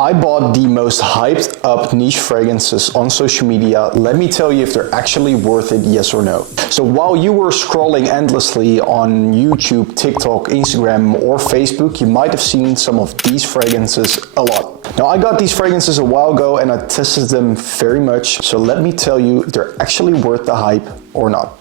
I bought the most hyped up niche fragrances on social media. Let me tell you if they're actually worth it, yes or no. So while you were scrolling endlessly on YouTube, TikTok, Instagram, or Facebook, you might have seen some of these fragrances a lot. Now, I got these fragrances a while ago and I tested them very much. So let me tell you if they're actually worth the hype or not.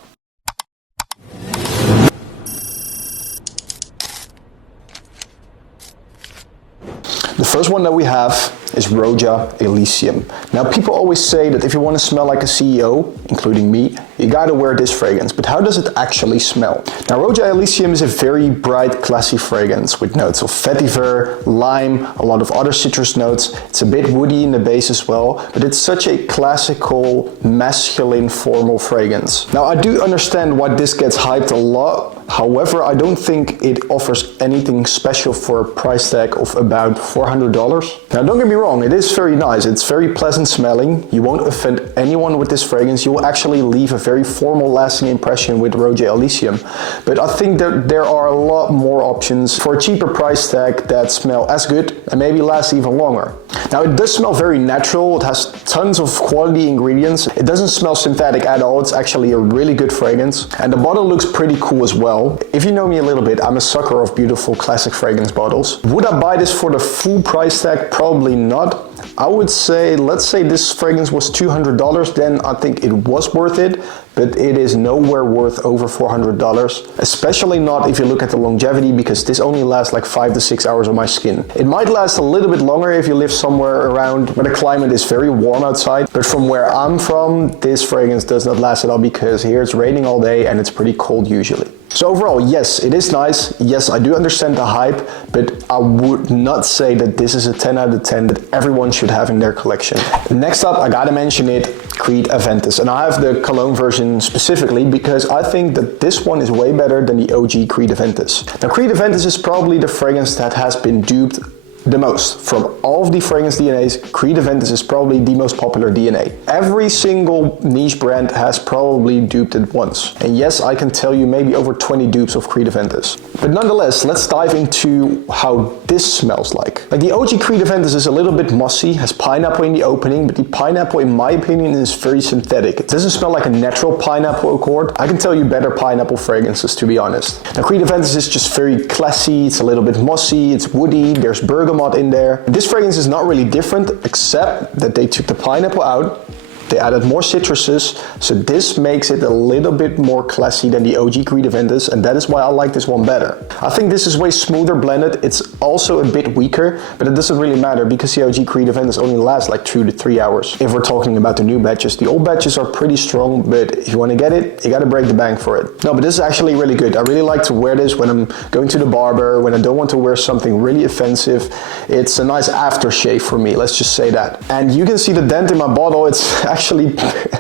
The first one that we have is Roja Elysium. Now, people always say that if you want to smell like a CEO, including me, you gotta wear this fragrance, but how does it actually smell? Now, Roja Elysium is a very bright, classy fragrance with notes of vetiver, lime, a lot of other citrus notes. It's a bit woody in the base as well, but it's such a classical, masculine, formal fragrance. Now, I do understand why this gets hyped a lot. However, I don't think it offers anything special for a price tag of about $400. Now, don't get me wrong, it is very nice. It's very pleasant smelling. You won't offend anyone with this fragrance. You will actually leave a very formal, lasting impression with Roja Elysium. But I think that there are a lot more options for a cheaper price tag that smell as good and maybe last even longer. Now, it does smell very natural. It has tons of quality ingredients. It doesn't smell synthetic at all. It's actually a really good fragrance. And the bottle looks pretty cool as well. If you know me a little bit, I'm a sucker of beautiful classic fragrance bottles. Would I buy this for the full price tag? Probably not. I would say, let's say this fragrance was $200, then I think it was worth it, but it is nowhere worth over $400, especially not if you look at the longevity, because this only lasts like 5 to 6 hours on my skin. It might last a little bit longer if you live somewhere around where the climate is very warm outside, but from where I'm from, this fragrance does not last at all, because here it's raining all day and it's pretty cold usually. So overall, yes, it is nice. Yes, I do understand the hype, but I would not say that this is a 10 out of 10 that everyone should have in their collection. Next up, I gotta mention it, Creed Aventus. And I have the Cologne version specifically because I think that this one is way better than the OG Creed Aventus. Now, Creed Aventus is probably the fragrance that has been duped the most. From all of the fragrance DNAs, Creed Aventus is probably the most popular DNA. Every single niche brand has probably duped it once. And yes, I can tell you maybe over 20 dupes of Creed Aventus. But nonetheless, let's dive into how this smells like. Like the OG Creed Aventus is a little bit mossy, has pineapple in the opening, but the pineapple, in my opinion, is very synthetic. It doesn't smell like a natural pineapple accord. I can tell you better pineapple fragrances, to be honest. Now, Creed Aventus is just very classy, it's a little bit mossy, it's woody, there's bergamot in there. This fragrance is not really different, except that they took the pineapple out, they added more citruses, so this makes it a little bit more classy than the OG Creed Aventus, and that is why I like this one better. I think this is way smoother blended. It's also a bit weaker, but it doesn't really matter because the OG Creed Aventus only lasts like 2 to 3 hours. If we're talking about the new batches, the old batches are pretty strong, but if you want to get it, you got to break the bank for it. No, but this is actually really good. I really like to wear this when I'm going to the barber, when I don't want to wear something really offensive. It's a nice aftershave for me, let's just say that. And you can see the dent in my bottle. It's actually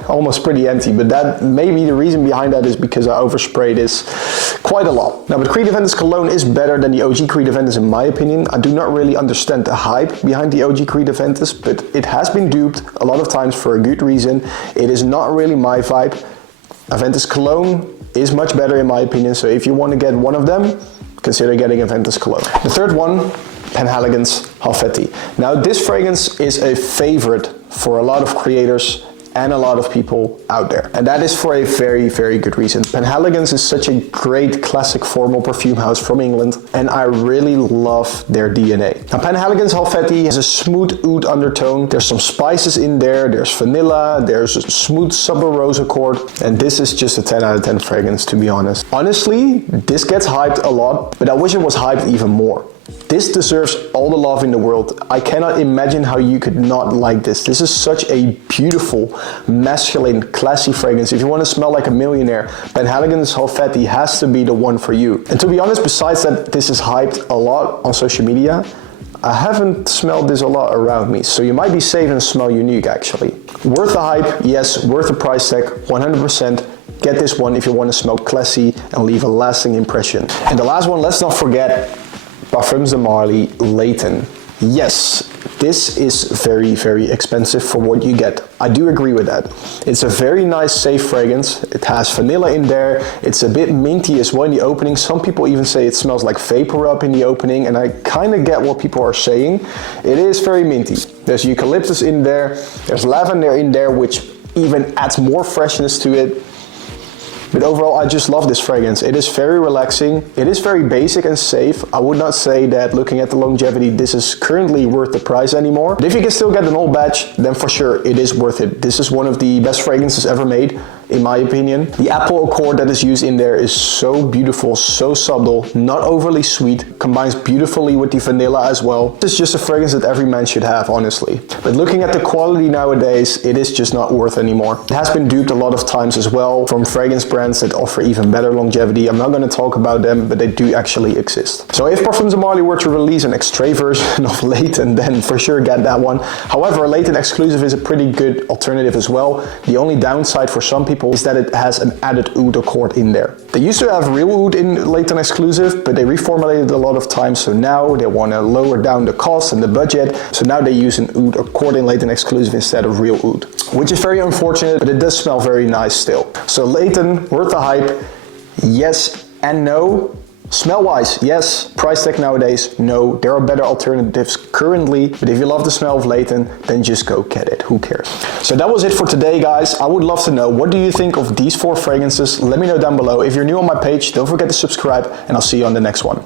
almost pretty empty, but that maybe the reason behind that is because I overspray this quite a lot. Now, but Creed Aventus Cologne is better than the OG Creed Aventus in my opinion. I do not really understand the hype behind the OG Creed Aventus, but it has been duped a lot of times for a good reason. It is not really my vibe. Aventus Cologne is much better in my opinion, so if you want to get one of them, consider getting Aventus Cologne. The third one, Penhaligon's Halfeti. Now, this fragrance is a favorite for a lot of creators and a lot of people out there. And that is for a very, very good reason. Penhaligon's is such a great classic formal perfume house from England, and I really love their DNA. Now, Penhaligon's Halfeti has a smooth oud undertone. There's some spices in there, there's vanilla, there's a smooth sub rose accord, and this is just a 10 out of 10 fragrance, to be honest. Honestly, this gets hyped a lot, but I wish it was hyped even more. This deserves all the love in the world. I cannot imagine how you could not like this. This is such a beautiful, masculine, classy fragrance. If you want to smell like a millionaire, Penhaligon's Halfeti has to be the one for you. And to be honest, besides that this is hyped a lot on social media, I haven't smelled this a lot around me, so you might be safe and smell unique actually. Worth the hype, yes. Worth the price tag, 100%. Get this one if you want to smell classy and leave a lasting impression. And the last one, let's not forget Parfums de Marly Layton. Yes, this is very, very expensive for what you get. I do agree with that. It's a very nice, safe fragrance. It has vanilla in there. It's a bit minty as well in the opening. Some people even say it smells like vapor rub in the opening, and I kind of get what people are saying. It is very minty. There's eucalyptus in there. There's lavender in there, which even adds more freshness to it. But overall, I just love this fragrance. It is very relaxing. It is very basic and safe. I would not say that looking at the longevity, this is currently worth the price anymore. But if you can still get an old batch, then for sure it is worth it. This is one of the best fragrances ever made, in my opinion. The apple accord that is used in there is so beautiful, so subtle, not overly sweet, combines beautifully with the vanilla as well. This is just a fragrance that every man should have, honestly. But looking at the quality nowadays, it is just not worth anymore. It has been duped a lot of times as well from fragrance brands that offer even better longevity. I'm not going to talk about them, but they do actually exist. So if Parfums de Marly were to release an extrait version of Layton, then for sure get that one. However, Layton exclusive is a pretty good alternative as well. The only downside for some people is that it has an added oud accord in there. They used to have real oud in Layton exclusive, but they reformulated a lot of times, so now they want to lower down the cost and the budget, so now they use an oud accord in Layton exclusive instead of real oud, which is very unfortunate, but it does smell very nice still. So Layton, worth the hype? Yes and no. Smell wise, yes. Price tag nowadays, no. There are better alternatives currently, but if you love the smell of Layton, then just go get it. Who cares? So that was it for today, guys. I would love to know, what do you think of these 4 fragrances? Let me know down below. If you're new on my page, don't forget to subscribe, and I'll see you on the next one.